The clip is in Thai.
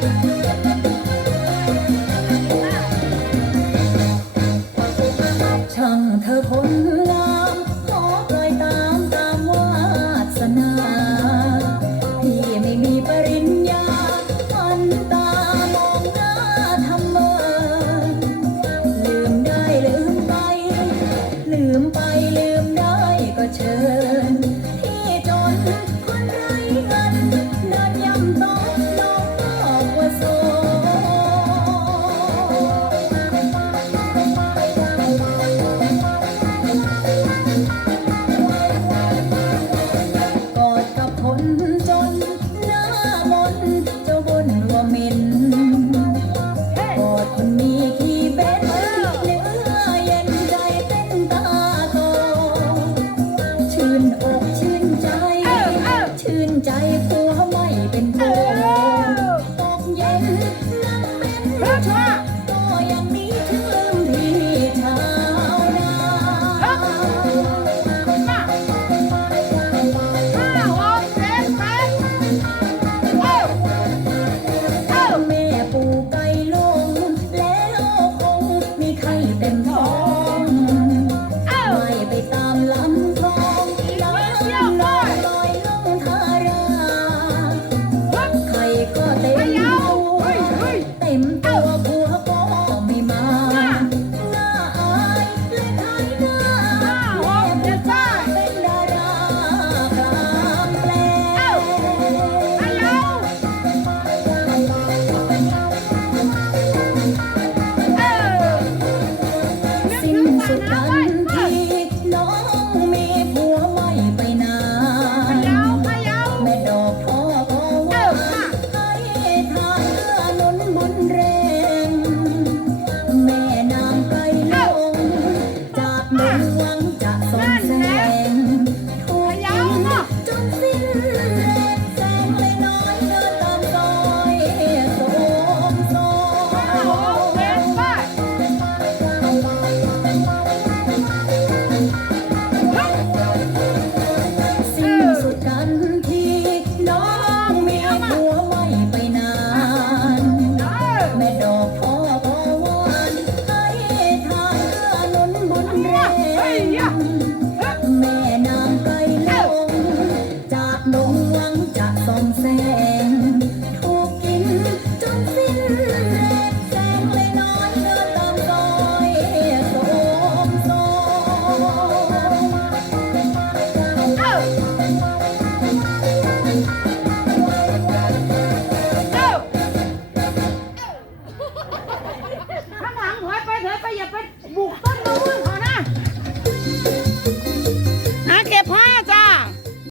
Música แม่น้ำไปลง จากวัจะส่แสง ถูกกินจนสิ้นแรงแสงเลยน้อยเดินตามรอยโสมโสข้างหลังถอยไปถอยไปอย่าไปบุก